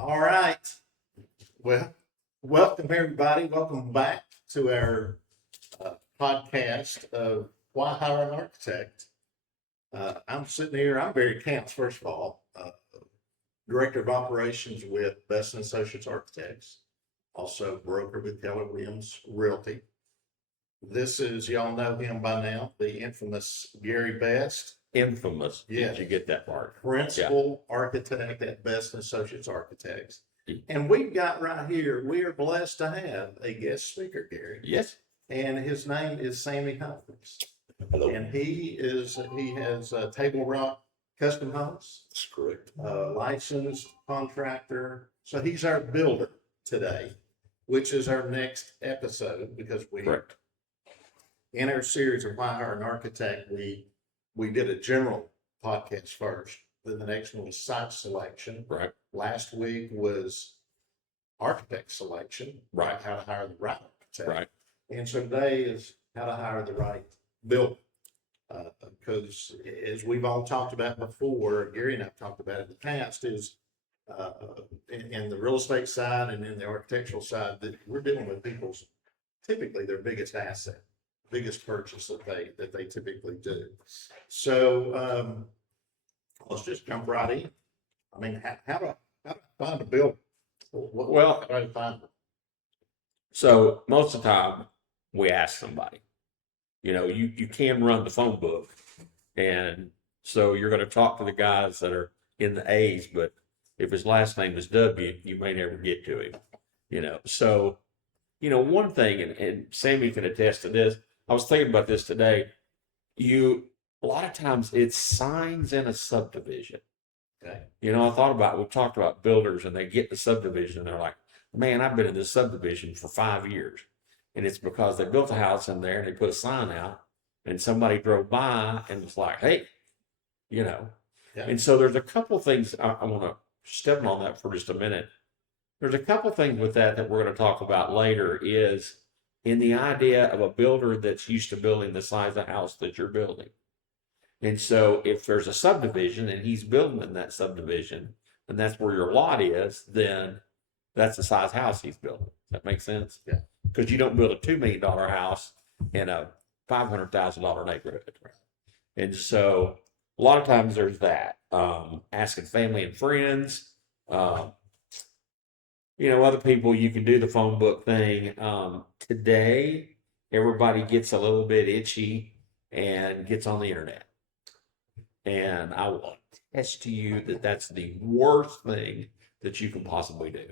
All right. Well, welcome everybody. Welcome back to our podcast of Why Hire an Architect. I'm sitting here. I'm Barry Camps, first of all, Director of Operations with Best and Associates Architects, also broker with Keller Williams Realty. This is, y'all know him by now, the infamous Gary Best. Infamous. Yeah. Did you get that part? Principal architect at Best and Associates Architects. And we've got right here, we are blessed to have a guest speaker, Gary. Yes. And his name is Sammy Holmes. Hello. And he has Tablerock Custom Homes. That's correct. Licensed contractor. So he's our builder today, which is our next episode because Correct. In our series of Why Hire an Architect, we did a general podcast first. Then the next one was site selection. Right. Last week was architect selection. Right. How to hire the right architect. Right. And so today is how to hire the right builder. Because as we've all talked about before, Gary and I've talked about in the past, is in the real estate side and in the architectural side, that we're dealing with people's typically their biggest asset, biggest purchase that they typically do. So let's just jump right in. I mean, how do I find a builder? Well, how do I find them? So most of the time we ask somebody. You know, you can run the phone book, and so you're going to talk to the guys that are in the A's, but if his last name is W, you may never get to him. You know, so one thing, and Sammy can attest to this. I was thinking about this today. A lot of times it's signs in a subdivision. Okay. We talked about builders and they get the subdivision and they're like, man, I've been in this subdivision for 5 years. And it's because they built a house in there and they put a sign out and somebody drove by and was like, hey, Yeah. And so there's a couple things I want to step on that for just a minute. There's a couple things with that we're going to talk about later is in the idea of a builder that's used to building the size of house that you're building. And so if there's a subdivision and he's building in that subdivision and that's where your lot is, then that's the size house he's building. Does that make sense? Yeah. Because you don't build a $2 million house in a $500,000 neighborhood. And so a lot of times there's that. Asking family and friends. Other people, you can do the phone book thing. Today, everybody gets a little bit itchy and gets on the internet. And I will attest to you that that's the worst thing that you can possibly do.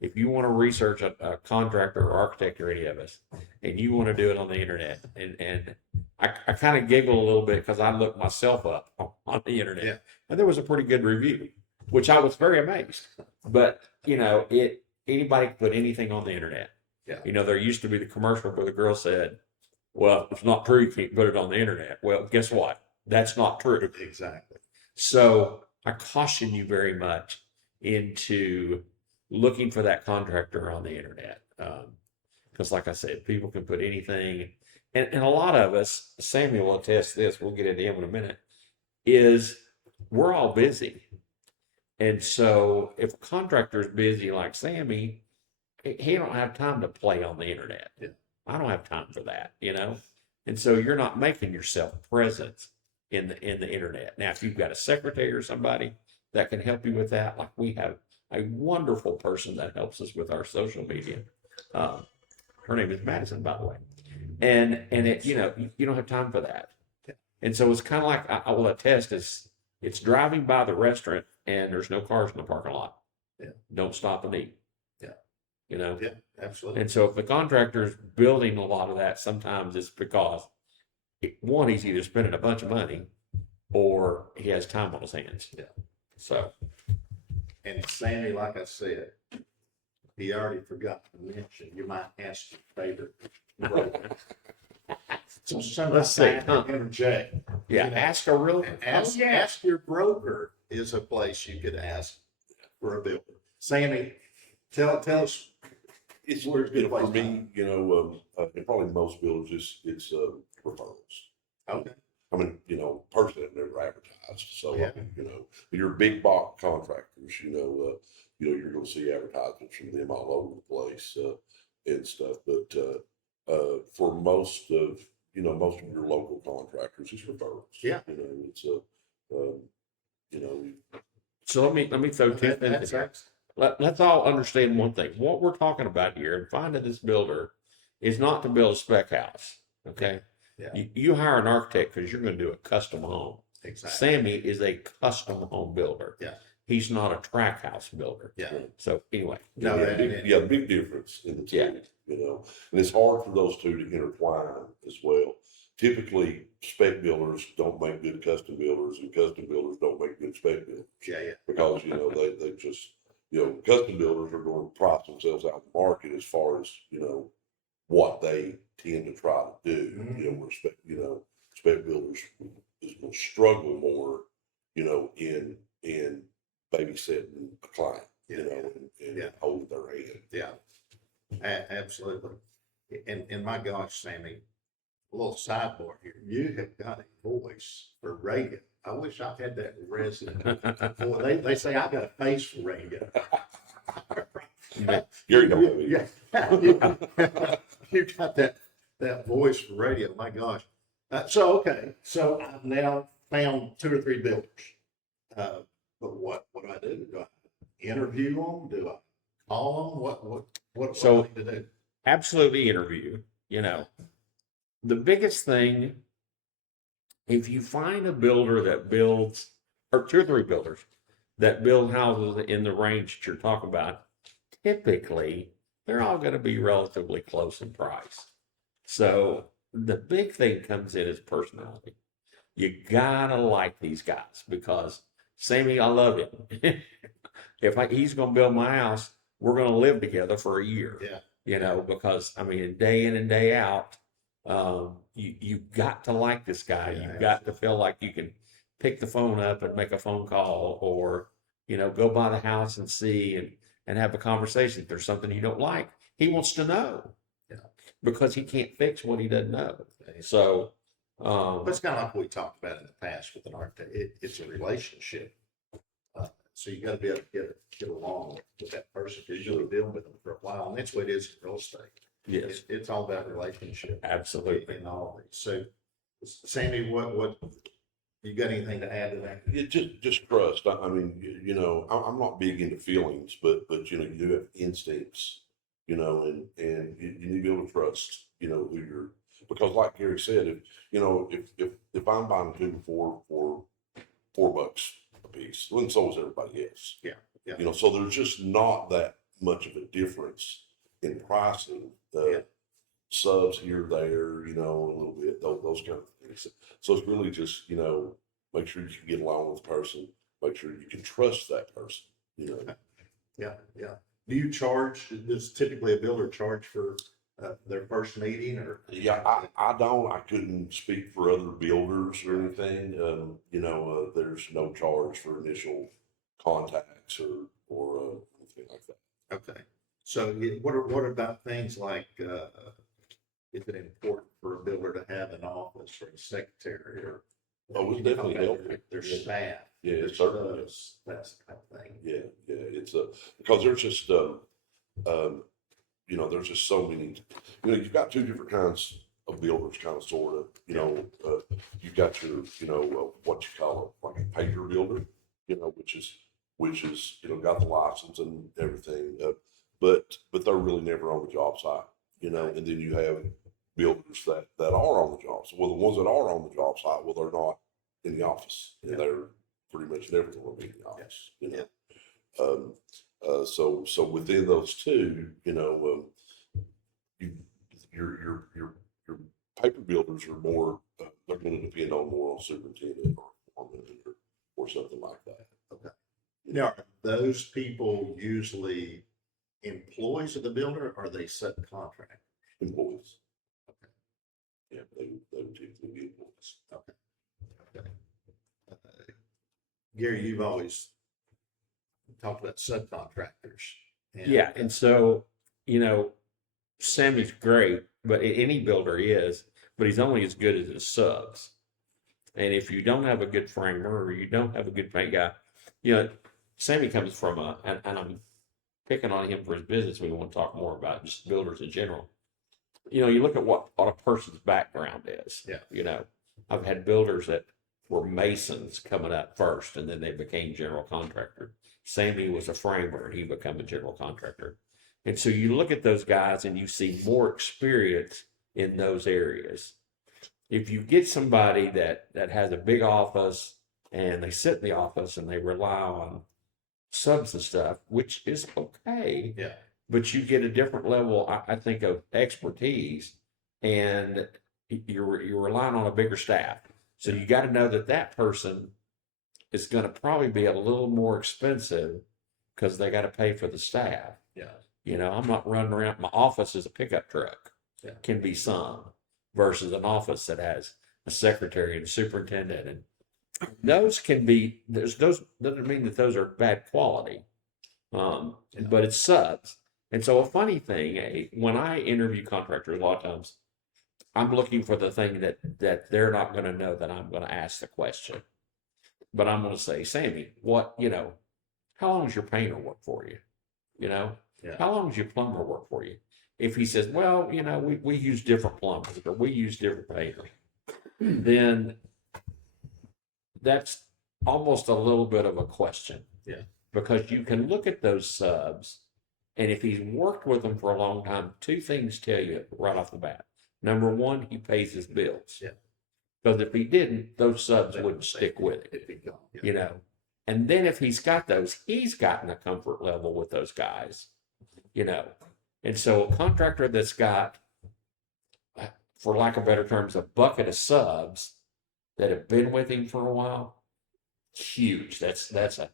If you want to research a contractor or architect or any of us, and you want to do it on the internet, and I kind of giggle a little bit because I looked myself up on the internet, Yeah. and there was a pretty good review, which I was very amazed. But anybody can put anything on the internet. Yeah. There used to be the commercial where the girl said, "Well, it's not true. You can't put it on the internet." Well, guess what? That's not true. Exactly. So I caution you very much into looking for that contractor on the internet. Because like I said, people can put anything. And a lot of us, Sammy will attest to this, we'll get into him in a minute, is we're all busy. And so if a contractor is busy like Sammy, he don't have time to play on the internet. Yeah. I don't have time for that, And so you're not making yourself present in the internet. Now, if you've got a secretary or somebody that can help you with that, like we have a wonderful person that helps us with our social media. Her name is Madison, by the way. And it, you don't have time for that. And so it's kind of like I will attest it's driving by the restaurant and there's no cars in the parking lot. Yeah. Don't stop and eat. Yeah. Yeah, absolutely. And so if the contractor is building a lot of that, sometimes it's because one, he's either spending a bunch of money or he has time on his hands. Yeah. So. And Sammy, like I said, he already forgot to mention, you might ask your favorite broker. So Let's see. Interject. Yeah, ask a real. Ask your broker is a place you could ask for a builder. Sammy, tell us. It's for me, and probably most builders, it's referrals. Okay. I mean, personally, I've never advertised. So, Yeah. your big box contractors, you're going to see advertisements from them all over the place and stuff. But for most of your local contractors, it's referrals. Yeah. It's um, you know, So let me throw 10 minutes in. Let's all understand one thing. What we're talking about here and finding this builder is not to build a spec house. Okay. Yeah. You hire an architect because you're going to do a custom home. Exactly. Sammy is a custom home builder. Yeah. He's not a track house builder. Yeah. So anyway. No, big difference in the two. Yeah. And it's hard for those two to intertwine as well. Typically, spec builders don't make good custom builders, and custom builders don't make good spec builders. Yeah. Because they just custom builders are going to price themselves out in the market as far as what they tend to try to do. Mhm. Where spec builders is going to struggle more, in babysitting a client, and Yeah. holding their hand. Yeah. Absolutely. And my gosh, Sammy, a little sidebar here. You have got a voice for radio. I wish I had that resonant. Boy, they say I got a face for radio. Gary don't have it. Yeah. You got that voice for radio. My gosh. Okay. So I've now found 2 or 3 builders. But what do I do? Do I interview them? Do I call them? What do I need to do? Absolutely interview. The biggest thing, if you find a builder that builds, or 2 or 3 builders that build houses in the range that you're talking about, typically they're all going to be relatively close in price. So the big thing comes in is personality. You gotta like these guys because Sammy, I love him. He's going to build my house, we're going to live together for a year. Yeah. Because day in and day out, you've got to like this guy. Yeah, You've got to feel like you can pick the phone up and make a phone call, or go by the house and see and have a conversation. If there's something you don't like, he wants to know. Yeah. Because he can't fix what he doesn't know. So But it's kind of like we talked about in the past with an architect. It's a relationship. So you got to be able to get along with that person because you're going to deal with them for a while, and that's what it is in real estate. yes, It's all about relationship. absolutely. In all of these. So, Sammy, what you got anything to add to that? It just trust. I mean, I'm not big into feelings, but you do have instincts, and you need to be able to trust, who you're, because like Gary said, if I'm buying 2 for $4 a piece, then so is everybody else. Yeah. So there's just not that much of a difference in pricing. Subs here, there, a little bit, those kind of things. So it's really just, make sure you can get along with the person, make sure you can trust that person, Yeah. Do you charge, does typically a builder charge for their first meeting or? Yeah, I don't, I couldn't speak for other builders or anything. There's no charge for initial contacts or anything like that. Okay. So what about things like, is it important for a builder to have an office or a secretary or? Oh, it's definitely helpful. Their staff. Yeah, their it certainly subs, that's the kind of thing. Yeah, it's because there's just there's just so many. You've got 2 different kinds of builders, kind of sort of. You've got your what you call it, like a paper builder, which is got the license and everything, but they're really never on the job site, and then you have builders that are on the job. So, well, the ones that are on the job site, well, they're not in the office, and they're pretty much never going to be in the office, So within those 2, your paper builders are more, they're going to depend on more on superintendent or manager or something like that. Okay. Now, are those people usually employees of the builder or are they subcontract? Employees. Okay. Yeah, they would typically be employees. Okay. Gary, you've always talked about subcontractors. And so, Sammy's great, but any builder is, but he's only as good as his subs. And if you don't have a good framer or you don't have a good paint guy, you know, Sammy comes from and I'm picking on him for his business. We want to talk more about just builders in general. You know, you look at what a person's background is. Yeah. You know, I've had builders that were masons coming up first, and then they became general contractor. Sammy was a framer, and he became a general contractor. And so you look at those guys, and you see more experience in those areas. If you get somebody that has a big office and they sit in the office and they rely on subs and stuff, which is okay, Yeah. but you get a different level, I think, of expertise, and you're relying on a bigger staff. So you got to know that that person is going to probably be a little more expensive because they got to pay for the staff. Yeah. You know, I'm not running around. My office is a pickup truck. Yeah. Can be some versus an office that has a secretary and a superintendent, and those can be. Those doesn't mean that those are bad quality, but it's subs. And so a funny thing, when I interview contractors, a lot of times I'm looking for the thing that they're not going to know that I'm going to ask the question. But I'm going to say, Sammy, how long does your painter work for you? You know, Yeah. how long does your plumber work for you? If he says, well, we use different plumbers or we use different painters, then that's almost a little bit of a question. Yeah. Because you can look at those subs, and if he's worked with them for a long time, two things tell you right off the bat. Number one, he pays his bills. Yeah. Because if he didn't, those subs wouldn't stick with it. It'd be gone. Yeah. You know. And then if he's got those, he's gotten a comfort level with those guys. You know. And so a contractor that's got, for lack of better terms, a bucket of subs that have been with him for a while, huge. That's a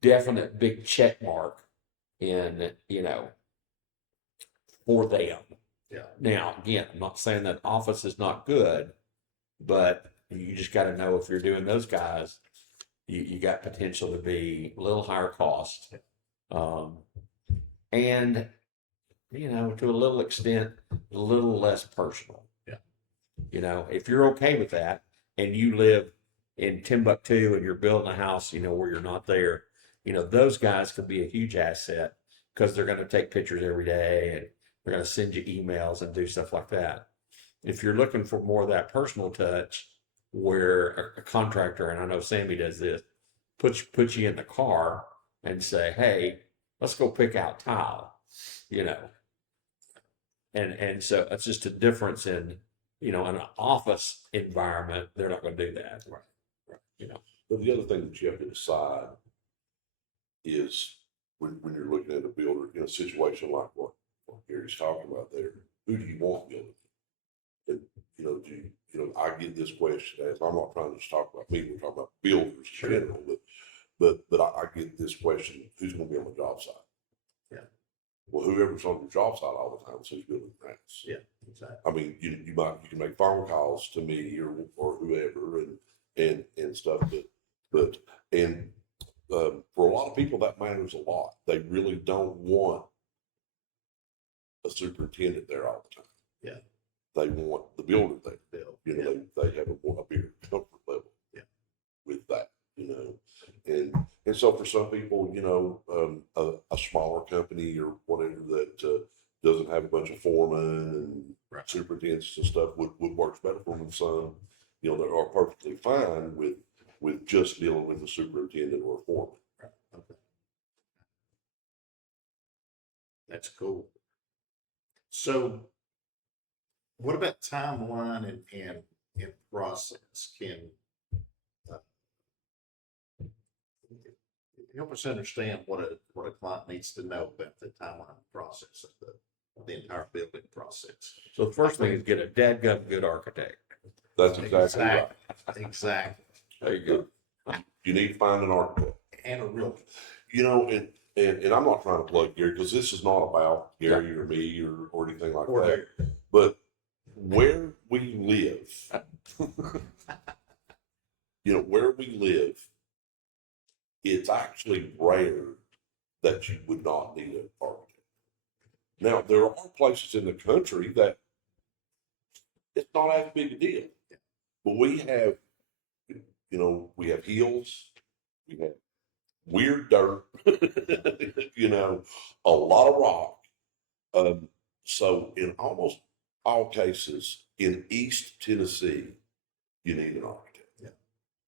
definite big check mark in, for them. Yeah. Now, again, I'm not saying that office is not good, but you just got to know if you're doing those guys, you got potential to be a little higher cost. And, to a little extent, a little less personal. Yeah. If you're okay with that and you live in Timbuktu and you're building a house, where you're not there, those guys could be a huge asset because they're going to take pictures every day and they're going to send you emails and do stuff like that. If you're looking for more of that personal touch where a contractor, and I know Sammy does this, puts you in the car and say, hey, let's go pick out tile, And so it's just a difference in, in an office environment, they're not going to do that. Right. But the other thing that you have to decide is when you're looking at a builder in a situation like what Gary's talking about there, who do you want building? And, I get this question as I'm not trying to just talk about me, we're talking about builders in general, but I get this question, who's going to be on the job site? Yeah. Well, whoever's on your job site all the time is who's building the house. Yeah, exactly. I mean, you can make phone calls to me or whoever and stuff, but for a lot of people that matters a lot. They really don't want a superintendent there all the time. Yeah. They want the builder there. Bill. They have a bigger comfort level. Yeah. With that, and so for some people, a smaller company or whatever that doesn't have a bunch of foremen and Right. superintendents and stuff would work better for them. Some, that are perfectly fine with just dealing with a superintendent or a foreman. Right. Okay. That's cool. So what about timeline and process? Can help us understand what a client needs to know about the timeline process of the entire building process. So the first thing is get a dadgum good architect. That's exactly right. Exactly. There you go. You need to find an architect. And a real, And I'm not trying to plug Gary because this is not about Gary or me or anything like that. But where we live, where we live, it's actually rare that you would not need an architect. Now, there are places in the country that it's not as big a deal. But we have you know, we have hills, we have weird dirt, you know, a lot of rock. So in almost all cases in East Tennessee, you need an architect. Yeah.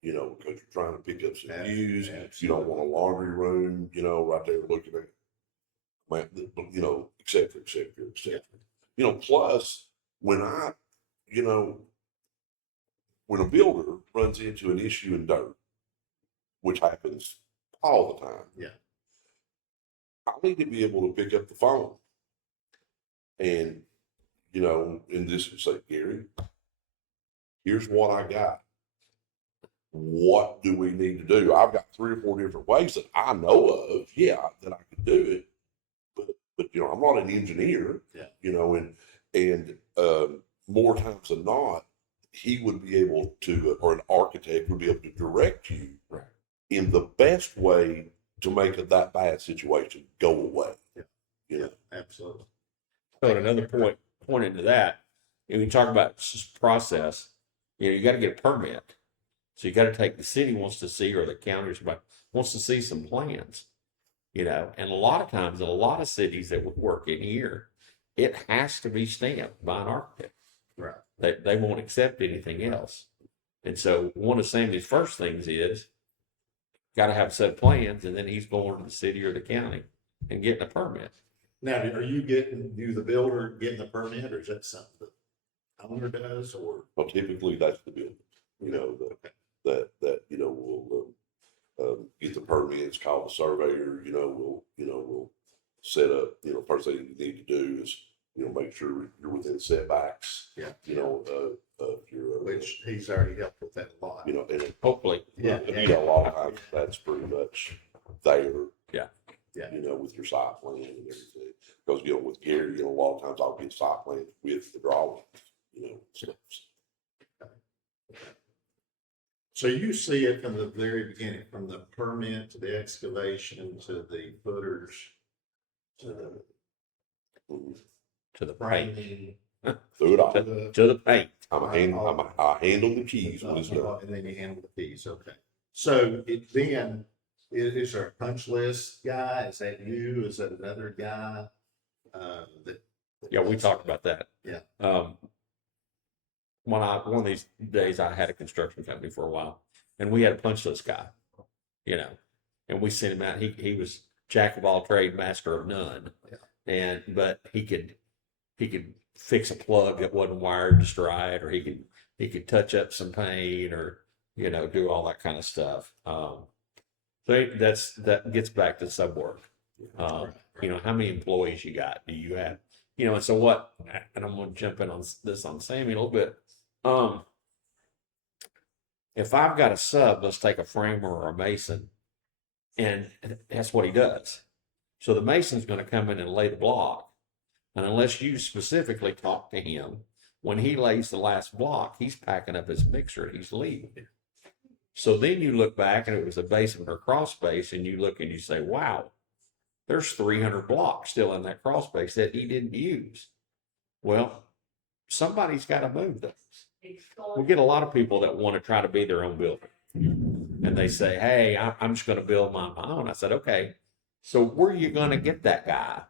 You know, because you're trying to pick up some Yeah, views. absolutely. You don't want a laundry room, you know, right there looking at, you know, et cetera, et cetera, et cetera. You know, plus when you know, when a builder runs into an issue in dirt, which happens all the time. Yeah. I need to be able to pick up the phone and, you know, and this would say, Gary, here's what I got. What do we need to do? I've got 3 or 4 different ways that I know of, that I could do it. But you know, I'm not an engineer, you know, and more times than not, he would be able to, or an architect would be able to direct you in the best way to make that bad situation go away. Yeah. You know? Absolutely. So another point into that, if we talk about process, you know, you got to get a permit. So you got to take the city wants to see, or the county or somebody wants to see some plans, you know, and a lot of times in a lot of cities that would work in here, it has to be stamped by an architect. Right. They won't accept anything else. And so one of Sammy's first things is got to have a set of plans, and then he's going to the city or the county and getting a permit. Now, are you the builder getting the permit, or is that something the owner does, or? Well, typically that's the builder, you know, that, you know, will get the permits, call the surveyor, we'll set up, you know, first thing you need to do is, you know, make sure you're within setbacks. Yeah. You know, your, Which he's already helped with that a lot. you know, and Hopefully. Yeah. you know, a lot of times that's pretty much there. Yeah. Yeah. You know, with your site plan and everything. Because, you know, with Gary, you know, a lot of times I'll get site plans with the drawings, you know, stuff. So you see it from the very beginning, from the permit to the excavation to the footers to To the the paint. framing. Do it all. To the paint. I handle the keys when it's done. And then you handle the fees, okay. So is there a punch list guy? Is that you? Is that another guy? Yeah, we talked about that. Yeah. One of these days I had a construction company for a while, and we had a punch list guy, you know, and we sent him out. He was jack of all trade, master of none. Yeah. But he could fix a plug that wasn't wired just right, or he could touch up some paint, or, you know, do all that kind of stuff. So that gets back to sub work. You know, how many employees you got? Do you have, you know, and so what, and I'm going to jump in on this on Sammy a little bit. If I've got a sub, let's take a framer or a mason, and that's what he does. So the mason's going to come in and lay the block. And unless you specifically talk to him, when he lays the last block, he's packing up his mixer and he's leaving. So then you look back and it was a basement or crawl space, and you look and you say, wow, there's 300 blocks still in that crawl space that he didn't use. Well, somebody's got to move those. We get a lot of people that want to try to be their own builder. And they say, hey, I'm just going to build my own. I said, okay, so where are you going to get that guy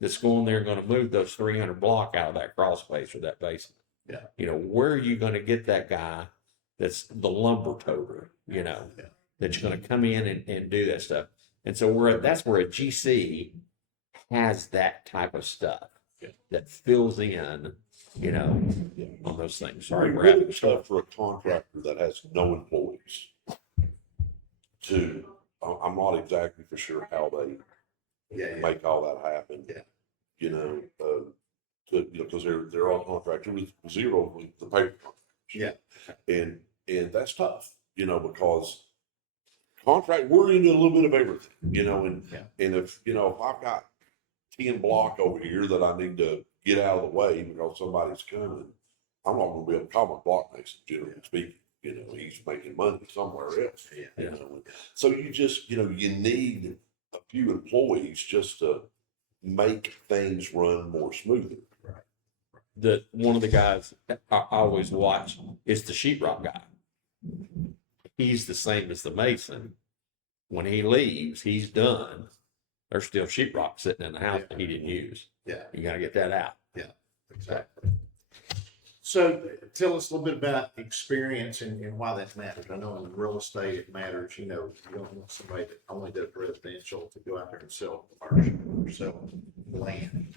that's going there and going to move those 300 block out of that crawl space or that basement? Yeah. You know, where are you going to get that guy that's the lumber toter, you know, that's going to come in and do that stuff? And so that's where a GC has that type of stuff that fills in, you know, on those things. Sorry, It's we're really at tough for a contractor that has no employees to, I'm not exactly for sure how they make all that happen. Yeah. You know, because they're all contractors with zero with the paper contracts. Yeah. And that's tough, you know, because we're into a little bit of everything, you know, and if I've got 10 block over here that I need to get out of the way because somebody's coming, I'm not going to be able to call my block mason, generally speaking. You know, he's making money somewhere else. Yeah. You know? So you just, you need a few employees just to make things run more smoothly. one of the guys I always watch is the sheetrock guy. he's the same as the mason. When he leaves, he's done. There's still sheetrock sitting in the house that he didn't use. Yeah, You gotta get that out. exactly. So tell us a little bit about experience and why that matters. I know in real estate it matters, you know, you don't want somebody that only does residential to go out there and sell commercial or sell land.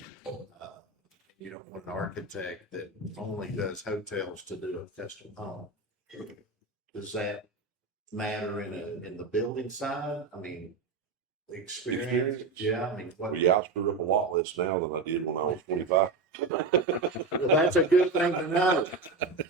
You don't want an architect that only does hotels to do a custom home. Does that matter in the building side? I mean, experience, yeah, I mean, what? Well, yeah, I screwed up a lot less now than I did when I was 25. Well, that's a good thing to know.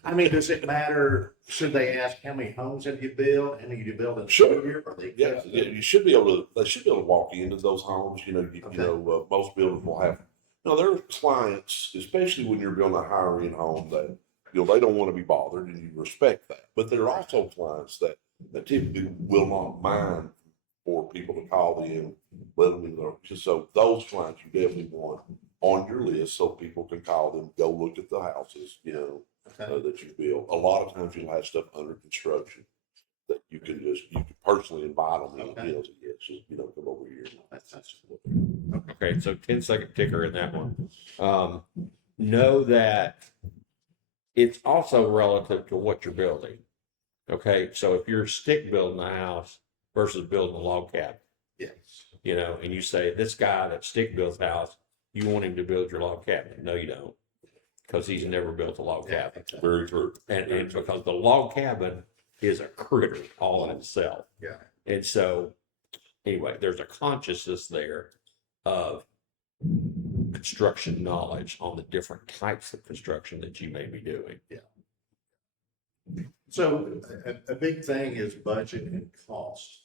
I mean, does it matter, should they ask how many homes have you built, and you build in a Sure. year, or they? Yeah, you should be able to, they should be able to walk into those homes, Okay. most builders will have. There are clients, especially when you're building a higher end home that, they don't want to be bothered and you respect that. But there are also clients that typically will not mind for people to call them, let them know. So those clients you definitely want on your list so people can call them, go look at the houses, Okay. that you build. A lot of times you'll have stuff under construction that you can personally invite them in, Okay. say, yes, just, come over here. That's Okay, so 10-second ticker in that one. Know that it's also relative to what you're building. Okay, so if you're stick building a house versus building a log cabin, yes. and you say, this guy that stick builds a house, you want him to build your log cabin. No, you don't, because he's never built a log Yeah, cabin. exactly. Very true. And because the log cabin is a critter all in itself. Yeah. And so, anyway, there's a consciousness there of construction knowledge on the different types of construction that you may be doing. So a big thing is budget and cost.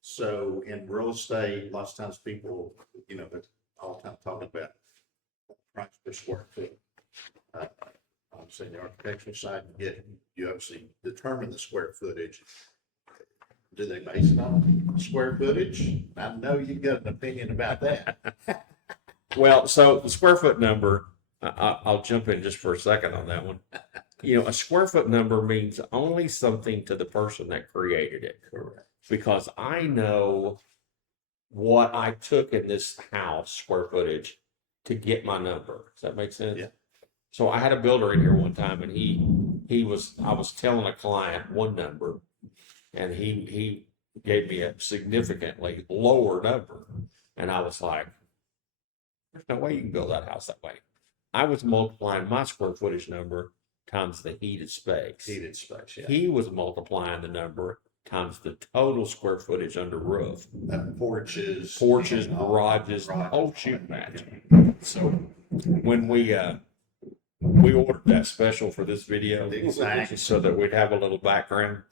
So in real estate, lots of times people, but all the time talking about price per square foot. Obviously, the architectural side, you obviously determine the square footage. Do they base it on square footage? I know you've got an opinion about that. Well, so the square foot number, I'll jump in just for a second on that one. A square foot number means only something to the person that created it. Correct. Because I know what I took in this house square footage to get my number. Does that make sense? Yeah. So I had a builder in here one time, and I was telling a client one number, and he gave me a significantly lower number, and I was like, there's no way you can build that house that way. I was multiplying my square footage number times the heated space. Heated space, yeah. He was multiplying the number times the total square footage under roof. Porches, Garages, whole shoot match. So when we ordered that special for this video, Exactly. so that we'd have a little background.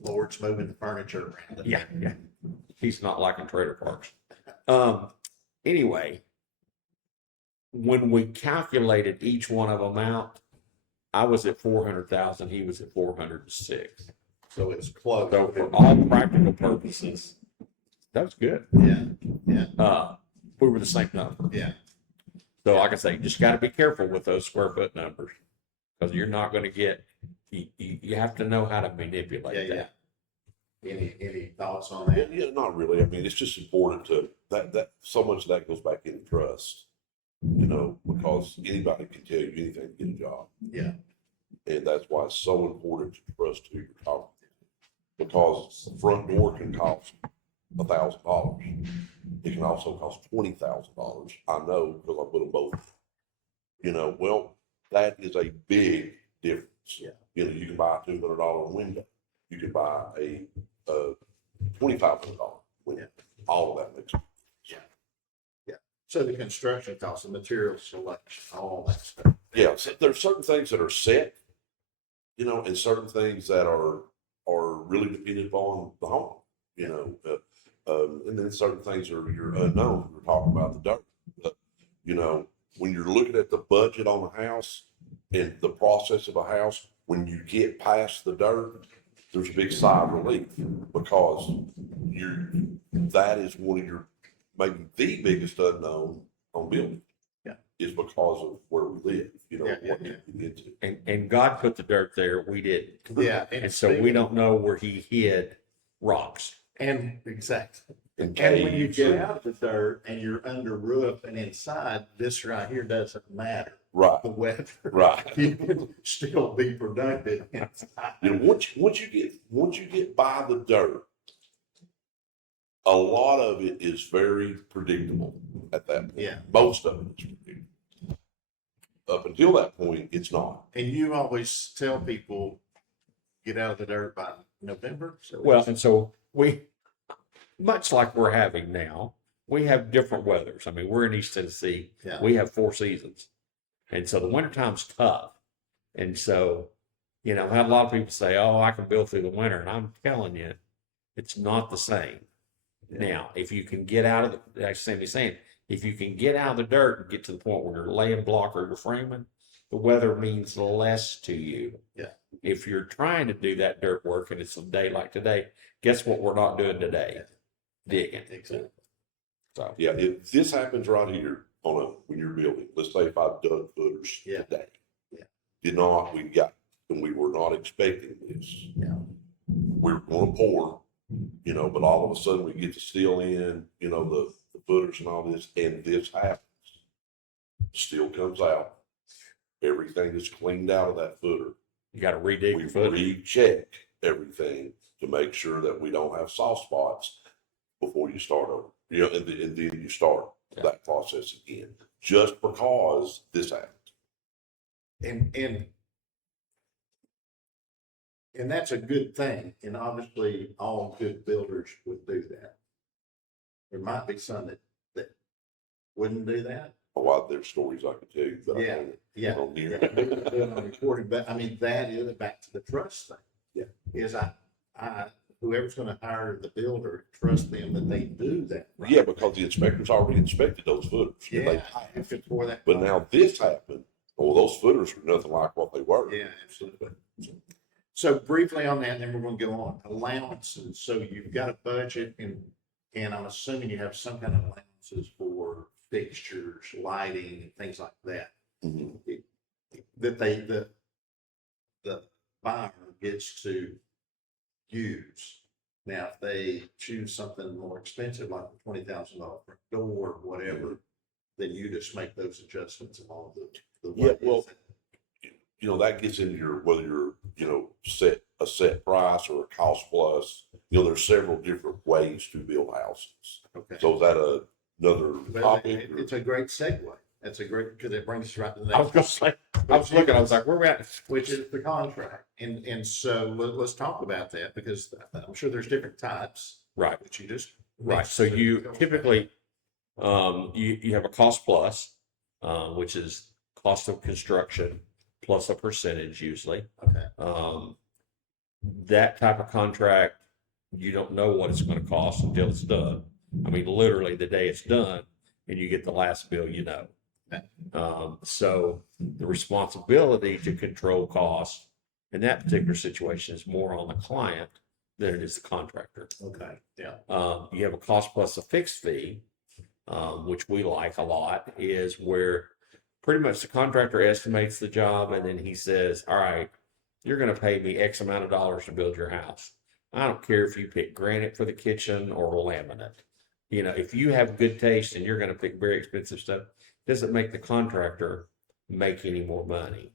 Lord's moving the furniture around. Yeah. He's not liking trailer parks. Anyway, when we calculated each one of them out, I was at 400,000. He was at 406. So it's close. So for all practical purposes, that was good. Yeah. We were the same number. Yeah. So like I say, you just got to be careful with those square foot numbers, because you're not going to get. You have to know how to manipulate that. Any thoughts on that? Yeah, not really. I mean, it's just important to that so much of that goes back into trust, because anybody can tell you anything to get a job. Yeah. And that's why it's so important to trust who you're talking to, because the front door can cost $1,000. It can also cost $20,000. I know, because I put them both. Well, that is a big difference. Yeah. You can buy a $200 window. You can buy a $2,500 window. All of that makes sense. So the construction costs, the material selection, all that stuff. Yeah, so there's certain things that are set, and certain things that are really dependent upon the home, and then certain things are you're unknown. We're talking about the dirt, but, when you're looking at the budget on the house and the process of a house, when you get past the dirt, there's a big sigh of relief, because that is one of your maybe the biggest unknown on building. Yeah. is because of where we live, you know, Yeah, what yeah, we get to. And God put the dirt there, we didn't. Yeah. And so we don't know where he hid rocks. And exactly. And And when you caves get and- out of the dirt and you're under roof and inside, this right here doesn't matter. Right, The weather. right. You can still be productive inside. And once you get by the dirt, a lot of it is very predictable at that point. Yeah. Most of it is predictable. Up until that point, it's not. And you always tell people, get out of the dirt by November. So Well, and so we, much like we're having now, we have different weathers. I mean, we're in East Tennessee. Yeah. We have 4 seasons. And so the wintertime's tough. And so, you know, I had a lot of people say, oh, I can build through the winter. And I'm telling you, it's not the same. Now, if you can get out of the, like Sammy's saying, if you can get out of the dirt and get to the point where you're laying block or you're framing, the weather means less to you. Yeah. If you're trying to do that dirt work and it's a day like today, guess what we're not doing today? Digging. Exactly. So, Yeah, if this happens right here when you're building, let's say if I dug footers Yeah. today. Yeah. And we were not expecting this. Yeah. We were gonna pour, you know, but all of a sudden we get the steel in, you know, the footers and all this, and this happens. Steel comes out, everything is cleaned out of that footer. you got to redig We your foot. recheck everything to make sure that we don't have soft spots before you start over. You know, and then you start that process again, just because this happened. And that's a good thing. And obviously all good builders would do that. There might be some that wouldn't do that. A lot of their stories I could tell you, but Yeah, yeah. on here. Do it on recording, but I mean, that is back to the trust thing. Yeah. Is I, whoever's gonna hire the builder, trust them that they do that. right. Yeah, because the inspectors already inspected those footers. and they Yeah, have. before that. But now this happened, well, those footers were nothing like what they were. Yeah, absolutely. So briefly on that, and then we're gonna go on allowances. So you've got a budget and I'm assuming you have some kind of allowances for fixtures, lighting, and things like that. Mhm. That the buyer gets to use. Now, if they choose something more expensive, like the $20,000 front door, or whatever, then you just make those adjustments along the way. Yeah, well, you know, that gets into whether you're, you know, a set price or a cost plus. You know, there's several different ways to build houses. Okay. So is that another Well, topic? it's a great segue. That's a great, because it brings us right to the I was next, going to say, I was looking, I was like, where we at? which is the contract. And so let's talk about that, because I'm sure there's different types. Right. That you just. Right. So you typically, you have a cost plus, which is cost of construction plus a percentage usually. Okay. That type of contract, you don't know what it's going to cost until it's done. I mean, literally the day it's done and you get the last bill, you know. Okay. So the responsibility to control costs in that particular situation is more on the client than it is the contractor. Okay. Yeah. You have a cost plus a fixed fee, which we like a lot, is where pretty much the contractor estimates the job and then he says, all right, you're going to pay me X amount of dollars to build your house. I don't care if you pick granite for the kitchen or laminate. You know, if you have good taste and you're going to pick very expensive stuff, it doesn't make the contractor make any more money.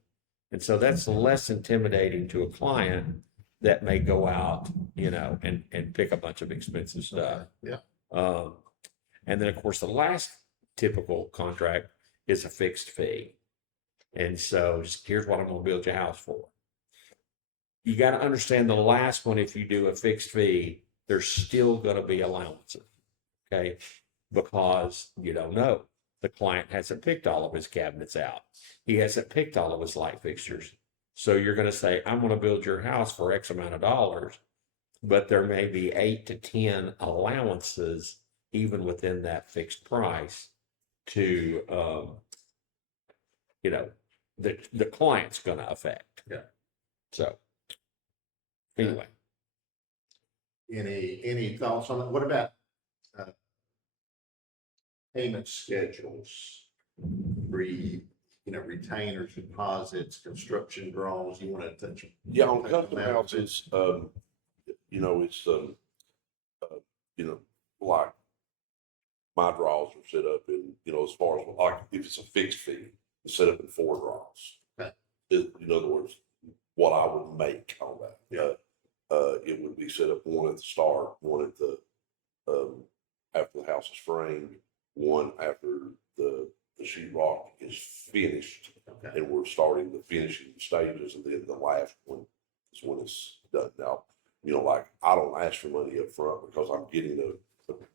And so that's less intimidating to a client that may go out, you know, and pick a bunch of expensive stuff. Yeah. And then of course, the last typical contract is a fixed fee. And so just here's what I'm going to build your house for. You got to understand the last one, if you do a fixed fee, there's still going to be allowances. Okay. Because you don't know. The client hasn't picked all of his cabinets out. He hasn't picked all of his light fixtures. So you're going to say, I'm going to build your house for X amount of dollars, but there may be 8 to 10 allowances even within that fixed price to, you know, the client's going to affect. Yeah. So anyway. Any thoughts on that? What about payment schedules? retainers, deposits, construction draws, you want to touch? Yeah, on touch custom on that a bit? houses, it's, you know, like my draws are set up in, as far as like, if it's a fixed fee, it's set up in 4 draws. Okay. In other words, what I would make on that. Yeah. It would be set up one at the start, one at the, after the house is framed, one after the sheetrock is finished, Okay. and we're starting the finishing stages, and then the last one is when it's done. Now, like I don't ask for money up front because I'm getting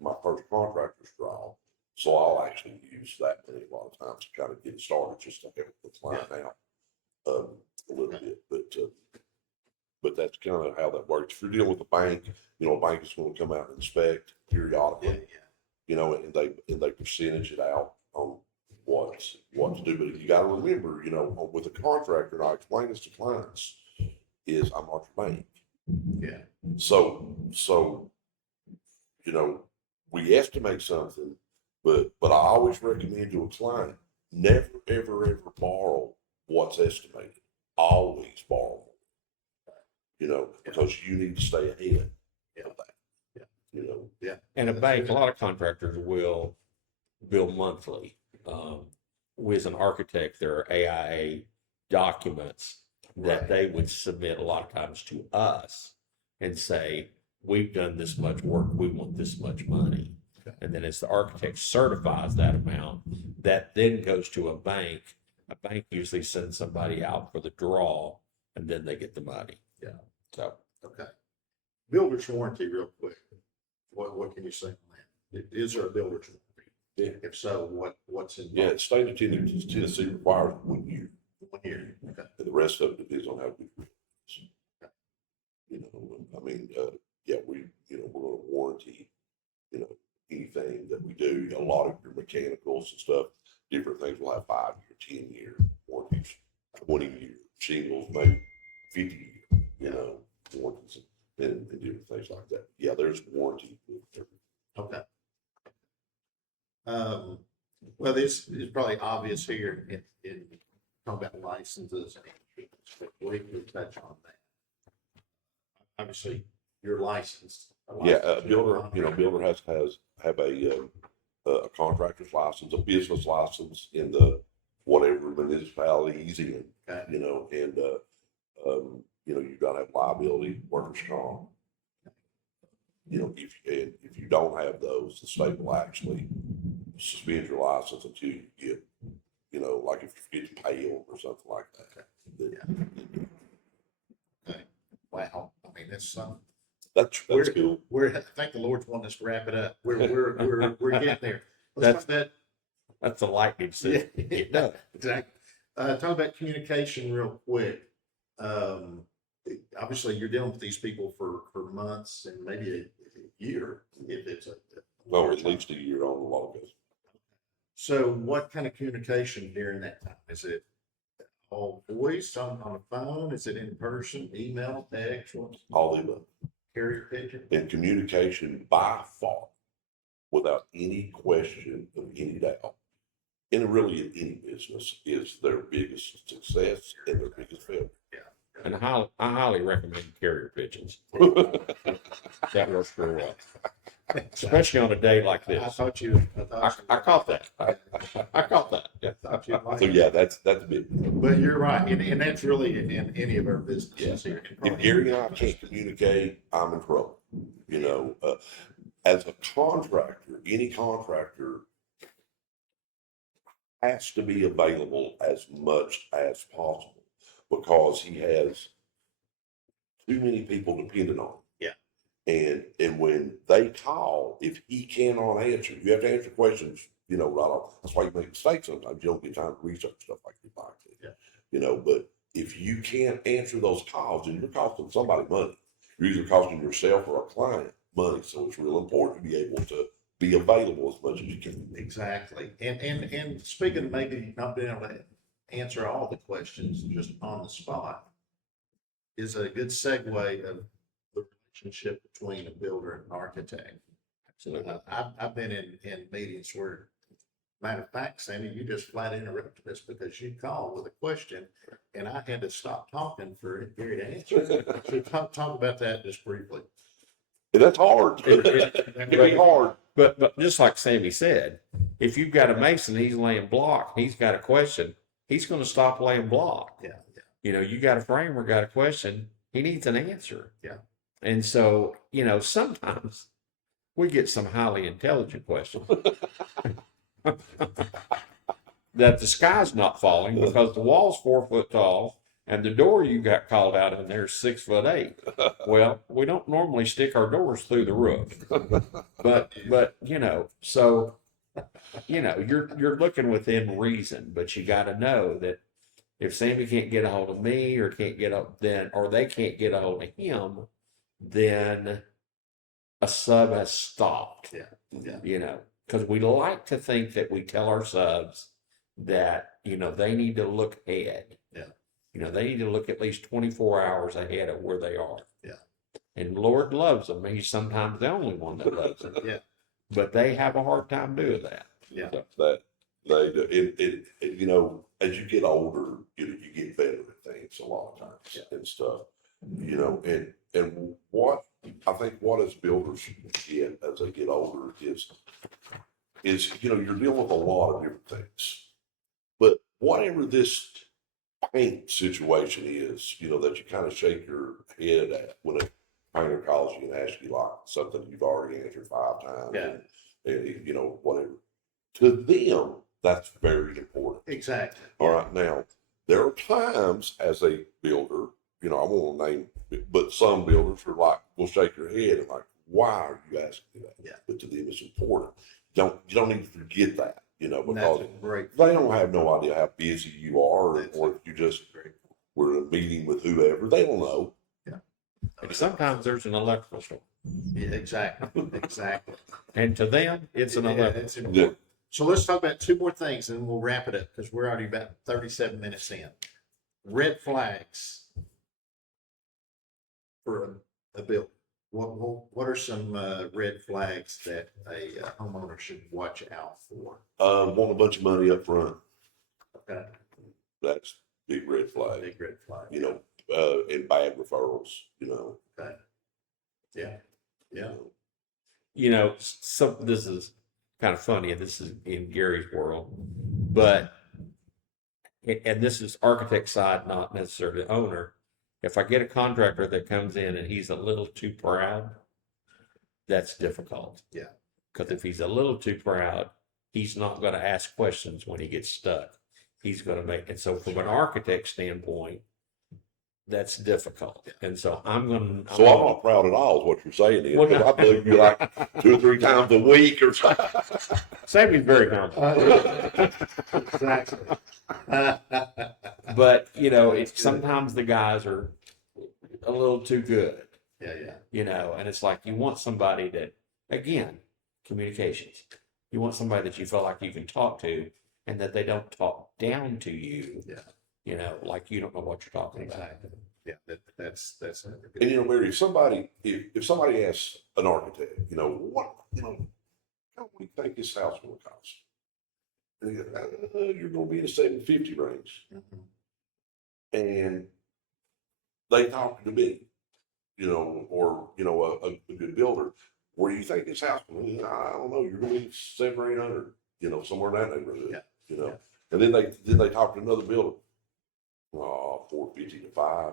my first contractor's draw, so I'll actually use that money a lot of times to kind of get it started, just to help the client out a little bit. But that's kind of how that works. If you're dealing with a bank, a bank is going to come out and inspect periodically, and they percentage it out on what to do. But you got to remember, with a contractor, and I explain this to clients, is I'm not your bank. Yeah. So, we estimate something, but I always recommend to a client, never, ever, ever borrow what's estimated. Always borrow, because you need to stay ahead of that. Yeah. And a bank, a lot of contractors will bill monthly. With an architect, there are AIA documents that Right. they would submit a lot of times to us and say, we've done this much work, we want this much money. Okay. And then as the architect certifies that amount, that then goes to a bank. A bank usually sends somebody out for the draw, and then they get the money. Yeah. So, Okay. Builder's warranty, real quick. What can you say on that? Is there a builder's warranty? Yeah. If so, what's in? Yeah, state of Tennessee requires 1 year, 1 year. Okay. and the rest of it depends on how good it is. We're going to warranty, anything that we do. A lot of your mechanicals and stuff, different things will have 5-year, 10-year warranties, 20-year shingles, maybe 50-year, warranties and different things like that. Yeah, there's warranty. Okay. Well, this is probably obvious here in talking about licenses, but we can touch on that. Obviously, you're licensed. Yeah, builder has have a contractor's license, a business license in the whatever municipality he's in. Okay. You've got to have liability, workers' comp. If you don't have those, the state will actually suspend your license until you get, like if you get payroll or something like that. Okay. Wow. I mean, that's something. That's cool. I think the Lord's wanting us to wrap it up. We're getting there. Let's talk about. that's a lightning system. Yeah, exactly. Talk about communication real quick. Obviously, you're dealing with these people for months and maybe a year if it's At least a year on a lot of it. So, what kind of communication during that time? Is it all voice on the phone? Is it in person, email, text, All the above. carrier pigeon? And communication by far, without any question of any doubt, and really in any business, is their biggest success and their biggest failure. And I highly recommend carrier pigeons. That works very well, especially on a day like I this. thought you. I caught that. I caught that. Yeah. Thought you liked So it. yeah, that's big. But you're right, and that's really in any of our businesses here. If Gary and I can't communicate, I'm in trouble. As a contractor, any contractor has to be available as much as possible because he has too many people dependent on him. And when they call, if he cannot answer, you have to answer questions, right off. That's why you make mistakes sometimes. You don't get time to research stuff like you'd like to. But if you can't answer those calls, then you're costing somebody money. You're either costing yourself or a client money. So it's real important to be able to be available as much as you can. Exactly. And speaking of maybe not being able to answer all the questions just on the spot, is a good segue of the relationship between a builder and an architect. Absolutely. I've been in meetings where Matter of fact, Sammy, you just flat interrupted us because you called with a question and I had to stop talking for Gary to answer. So talk about that just briefly. And that's hard. It- It can be hard. But just like Sammy said, if you've got a mason, he's laying block, he's got a question, he's going to stop laying block. Yeah. You know, you got a framer, got a question, he needs an answer. Yeah. And so, you know, sometimes we get some highly intelligent questions that the sky's not falling because the wall's 4 foot tall and the door you got called out in there is 6'8". Well, we don't normally stick our doors through the roof, but you know, so you know, you're looking within reason, but you got to know that if Sammy can't get a hold of me or can't get up then, or they can't get a hold of him, then a sub has stopped. Yeah. You know, because we like to think that we tell our subs that, you know, they need to look ahead. Yeah. You know, they need to look at least 24 hours ahead of where they are. Yeah. And Lord loves them. He's sometimes the only one that loves them. Yeah. But they have a hard time doing that. Yeah. So, That they do. It, you know, as you get older, you get better at things a lot of times and stuff. You know, and what I think what as builders get as they get older is you know, you're dealing with a lot of different things. But whatever this paint situation is, you know, that you kind of shake your head at when a painter calls you and asks you like something you've already answered 5 times. Yeah. And you know, whatever. To them, that's very important. Exactly. All right. Now, there are times as a builder, you know, I won't name, but some builders are like, will shake your head and like, why are you asking me that? Yeah. But to them, it's important. You don't need to forget that, you know, That's because a great. they don't have no idea how busy you are, That's or if you just great. were in a meeting with whoever. They don't know. and sometimes there's an electrical store. Yeah, exactly. Exactly. And to them, it's an Yeah, electrical. it's important. So let's talk about 2 more things and we'll wrap it up because we're already about 37 minutes in. Red flags for a building. What are some red flags that a homeowner should watch out for? Want a bunch of money up front. Okay, That's big red flag. big red flag. You know, and bad referrals, you know. Okay. Yeah. Yeah. You know, some this is kind of funny, and this is in Gary's world, but and this is architect side, not necessarily the owner. If I get a contractor that comes in and he's a little too proud, that's difficult. Yeah. Because if he's a little too proud, he's not going to ask questions when he gets stuck. He's going to make it. So from an architect standpoint, that's difficult. And so I'm going to. So I'm not proud at all, is what you're saying. Is, Well, 'cause no. I believe you like 2 or 3 times a week or something. Sammy's very humble. Exactly. But, you know, That's good. sometimes the guys are a little too good, Yeah. you know, and it's like you want somebody that, again, communications. You want somebody that you feel like you can talk to and that they don't talk down to you. Yeah. You know, like you don't know what you're talking about. Exactly. Yeah. That's never And good. you know, Mary, if somebody asks an architect, you know, what do you think this house will cost? And they go, you're going to be in the 750 range. Mhm. And they talk to me, you know, or, you know, a good builder. Where do you think this house will be? I don't know. You're going to be 700 or 800, you know, somewhere in that neighborhood, Yeah. you know. Yeah. And then they talk to another builder. 450 to 5.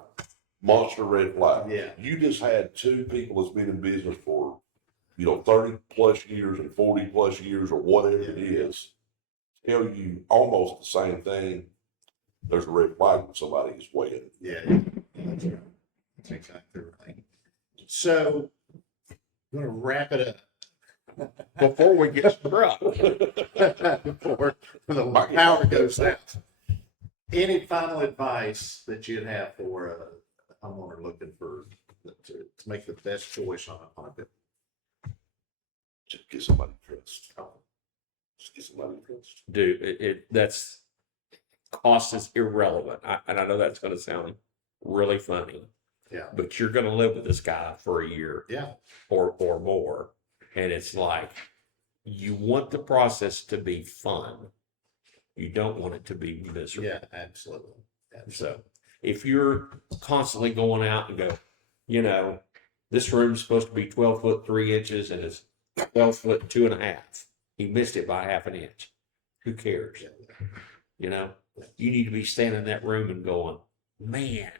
Monster red flag. Yeah. You just had 2 people that's been in business for, you know, 30 plus years and 40 plus years or whatever it is, tell you almost the same thing. There's a red flag when somebody is weighing. Yeah. That's right. That's exactly right. So I'm going to wrap it up. Before we get struck. Before the power goes out. Any final advice that you'd have for a homeowner looking to make the best choice on a building? Just get somebody to trust. Just get somebody to trust. Dude, that's cost is irrelevant. And I know that's going to sound really funny. Yeah. But you're going to live with this guy for a year Yeah. or more. And it's like, you want the process to be fun. You don't want it to be miserable. Yeah, absolutely. So if you're constantly going out and go, this room's supposed to be 12 foot 3 inches and it's 12 foot 2.5. He missed it by half an inch. Who cares? You need to be standing in that room and going, man,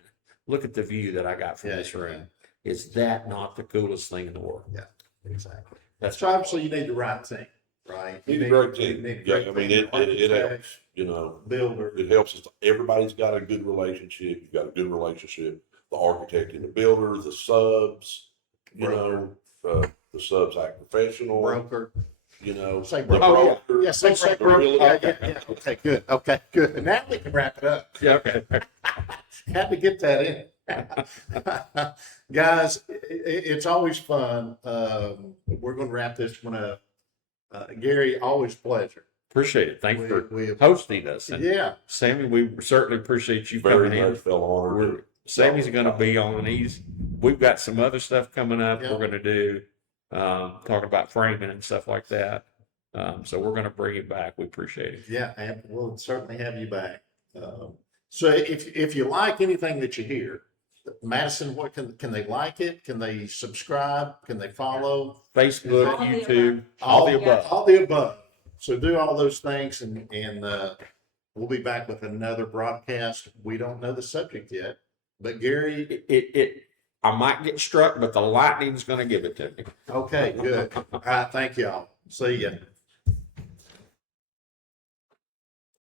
look at the view that I got from this room. Is that not the coolest thing in the world? Yeah, exactly. That's So obviously you need the right team, right? Need a great team. you need a Yeah, great I mean, team. it Architect, helps, Builder. it helps us. Everybody's got a good relationship. You've got a good relationship. The architect and the builder, the subs, the subs act professional, Broker. the Say broker. broker. Yeah, say the broker. realtor. Yeah. Okay, good. Okay, good. Now we can wrap it up. Yeah, okay. Had to get that in. Guys, it's always fun. We're going to wrap this one up. Gary, always pleasure. Appreciate it. Thanks for We hosting us. And yeah, Sammy, we certainly appreciate you Very coming in. much felt honored. Sammy's going to be on, and we've got some other stuff coming up. Yeah. We're going to do, talking about framing and stuff like that. So we're going to bring it back. We appreciate it. yeah, and we'll certainly have you back. So if you like anything that you hear, Madison, what can they like it? Can they subscribe? Can they follow? Facebook, All the YouTube, all the above. All the above. So do all those things, and we'll be back with another broadcast. We don't know the subject yet, but Gary, I might get struck, but the lightning's going to give it to me. okay, good. All right, thank y'all. See ya.